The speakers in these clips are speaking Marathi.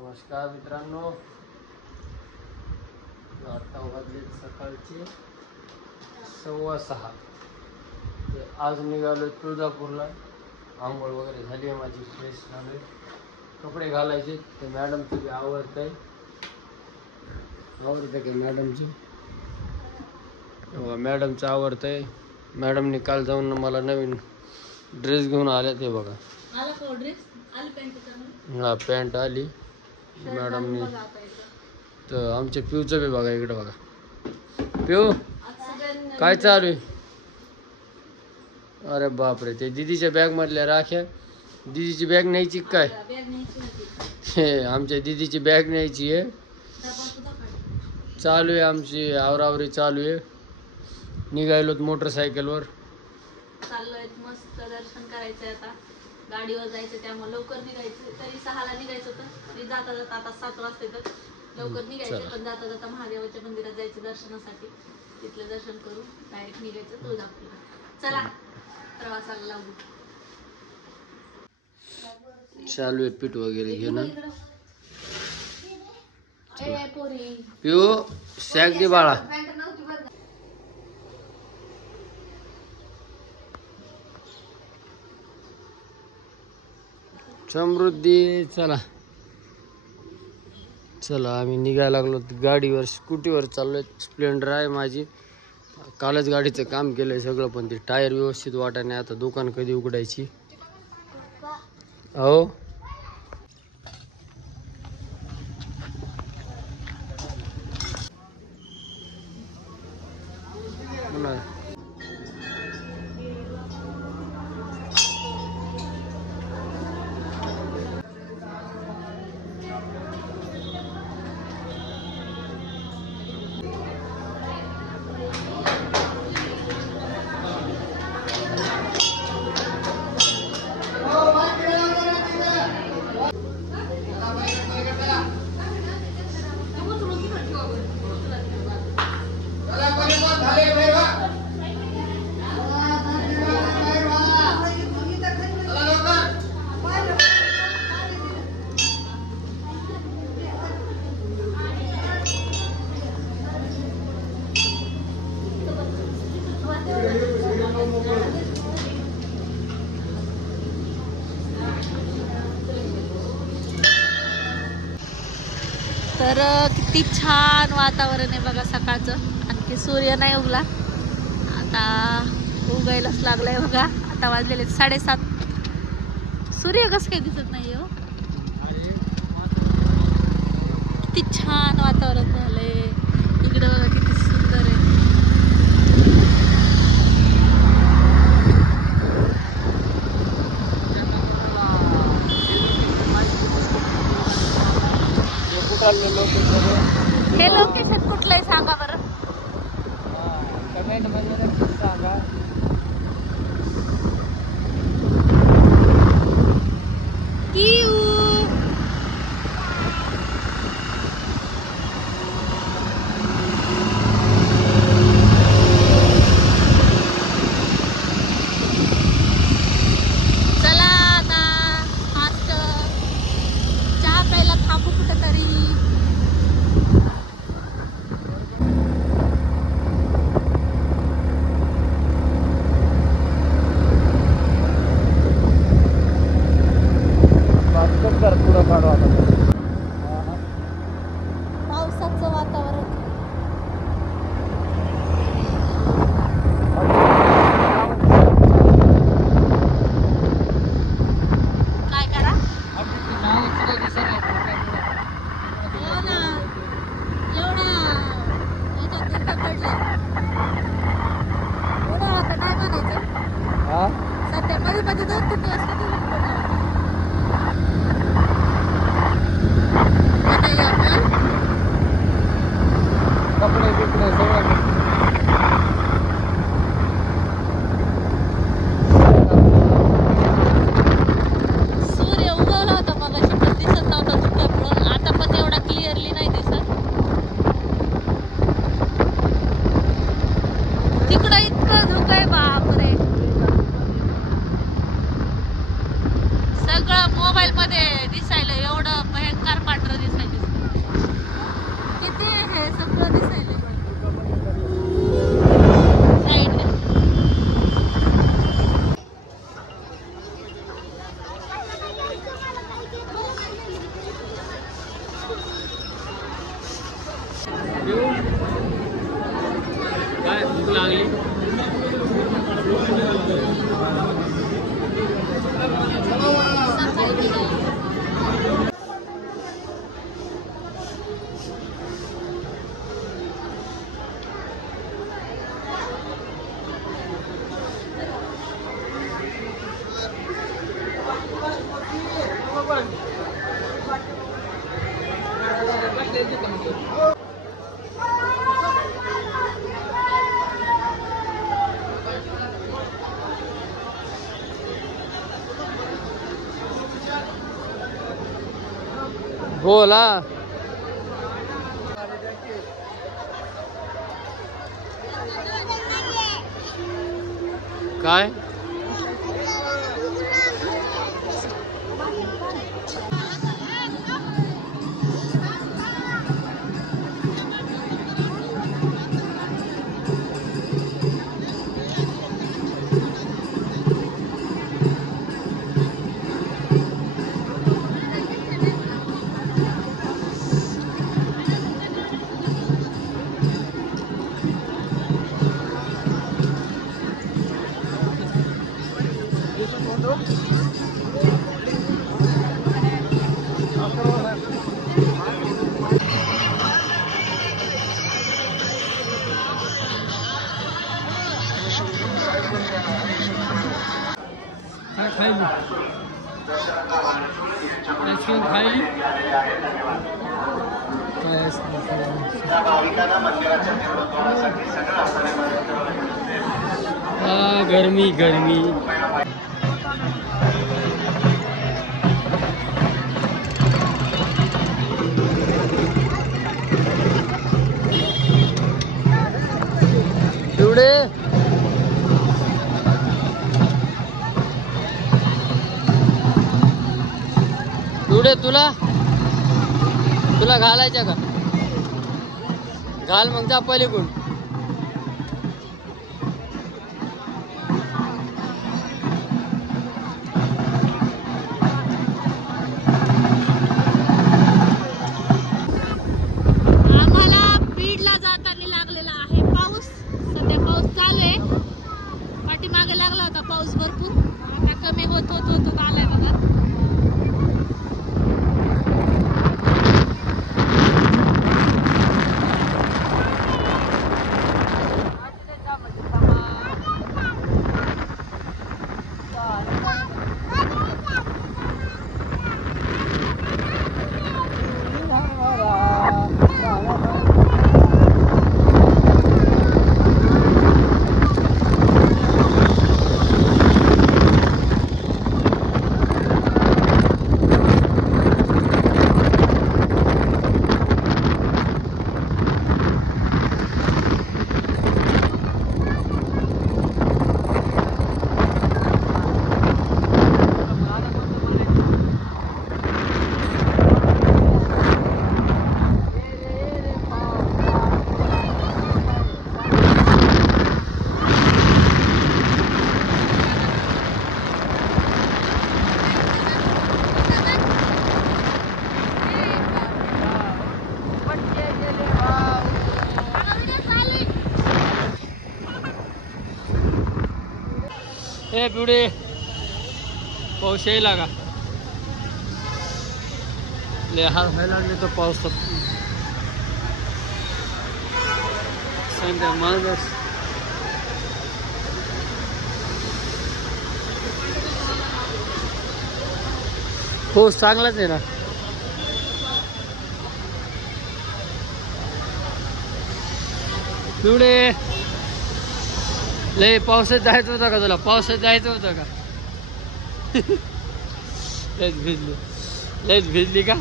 नमस्कार मित्रांनो, आता वाजले सकाळचे 6:15. आज निघालो तुळजापूरला. आंघोळ वगैरे झाली आहे माझी, फ्रेश झालोय, कपडे घालायचे. तर मॅडमचं बी आवडतंय की मॅडमचं मॅडमचं आवडतंय. मॅडमने काल जाऊन मला नवीन ड्रेस घेऊन आले. ते बघा, हा पॅन्ट आली मॅडमने. तर आमच्या पिऊचं बी बघा, इकडे बघा पिऊ काय चालू आहे. अरे बापरे, ते दीदीच्या बॅग मधल्या राख्या. दीदीची बॅग न्यायची काय? हे आमच्या दीदीची बॅग न्यायची आहे. चालू आहे आमची आवरावरी चालू आहे. निघायलोत मोटरसायकलवर, चाललोय. मस्त दर्शन करायचंय. आता गाडीवर जायचं, त्यामुळे लवकर निघायचं. तरी 6ला निघायचं होतं, तरी जाता जाता आता 7 वाजता तर लवकर निघायचं. पण जाता जाता महादेवाच्या मंदिरात जायचं दर्शनासाठी. तिथलं दर्शन करून डायरेक्ट निघायचं तुळजापूरला. चला प्रवासाला लागू. चालू आहे पीठ वगैरे घेणं. पिऊ सॅक दे बाळा. समृद्धी चला चला, आम्ही निघायला लागलो. गाडीवर स्कूटीवर चाललोय. स्प्लेंडर आहे माझी. कालच गाडीचं काम केलंय सगळं, पण ते टायर व्यवस्थित वाटा नाही. आता दुकान कधी उघडायची. हो तर किती छान वातावरण आहे बघा सकाळचं. आणखी सूर्य नाही उगला, आता उगायलाच लागलाय बघा. आता वाजलेले 7:30. सूर्य कसं काही दिसत नाही हो. किती छान वातावरण झालंय इकडं, किती सुंदर आहे. हे लोकेशन कुठलं आहे सांगा बरं. कमेंट मध्ये नक्की सांगा. चला आता फास्ट चहा प्यायला थांबू कुठं तरी. पावसाचं वातावरण. काय करा हो ना, एवढा याच्यात दुःख पडलंय. उन्हाळा तर नाही म्हणायचं सध्या. मध्ये मध्ये 2-3 दिवस किती ऊन पडलं. कपडे बिपडे सगळं सूर्य उगवला होता मगाशी, पण दिसत नव्हता. भूक लागली. बोला काय खाइली आइसक्रीम खाइली गर्मी गर्मी एवढे एवढे तुला घालायच्या का घाल मग जा पलीकडून लागला होता पाऊस भरपूर आता कमी होत आलाय बघा. ए पिवडे पाऊस यायला का ले हार व्हायला लागले तर पावसात संध्या माणूस पाऊस चांगलाच आहे ना. पिवडे लय पावसात जायचं होतं का तुला पावसात जायचं होतं का लयच भिजली का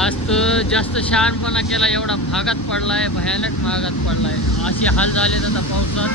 आज तर जास्त शहाणपणा केला एवढा महागात पडलाय भयानक महागात पडलाय असे हाल झाले आता पावसात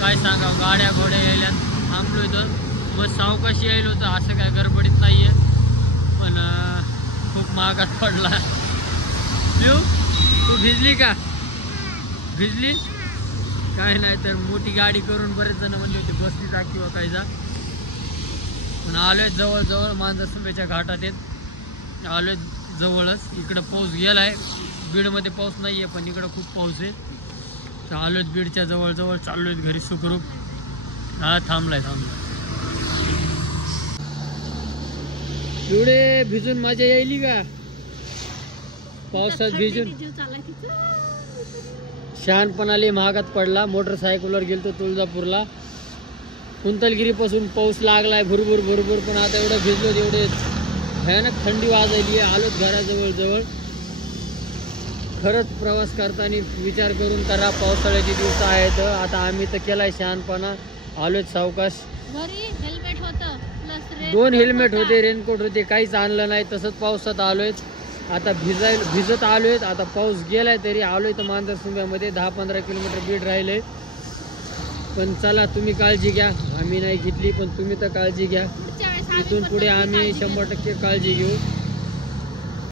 काय सांगावं. गाड्या घोड्या यायल्यात थांबलो इथं मग सावकाशी यायला होतं असं काय गडबडीत नाहीये पण खूप महागात पडला. तू भिजली का भिजली काय नाही तर मोठी गाडी करून बरेच जण म्हणली होती बसली जा किंवा काय जा पण आलोय जवळ मांजरसुंबेच्या घाटात येत आलोय जवळच. इकडं पाऊस गेलाय बीडमध्ये पाऊस नाहीये पण इकडं खूप पाऊस आहे. तर आलोय बीडच्या जवळ चाललोय घरी सुखरूप. हा थांबलाय. एवढे भिजून मजा यायली का पावसात भिजून? शहाणपणाले महागात पडला. मोटरसायकलवर गेलतो तुळजापूरला. कुंतलगिरीपासून पाऊस लागलाय भरपूर पण आता एवढं भिजलो एवढे भयानक थंडी वाजली आहे. आलोच घराजवळ. खरंच प्रवास करताना विचार करून करा. पावसाळ्याचे दिवस आहेत. आता आम्ही तर केलाय शहाणपणा. आलोच सावकाश. हेल्मेट होतं प्लस 2 हेल्मेट होते, रेनकोट होते, काहीच आणलं नाही. तसंच पावसात आलोय. आता भिजत आलोय. आता पाऊस गेलाय तरी आलोय तर मांजरसुंब्यामध्ये 10-15 किलोमीटर बीड राहिले. पण चला तुम्ही काळजी घ्या. आम्ही नाही घेतली पण तुम्ही तर काळजी घ्या. इथून पुढे आम्ही 100% काळजी घेऊ.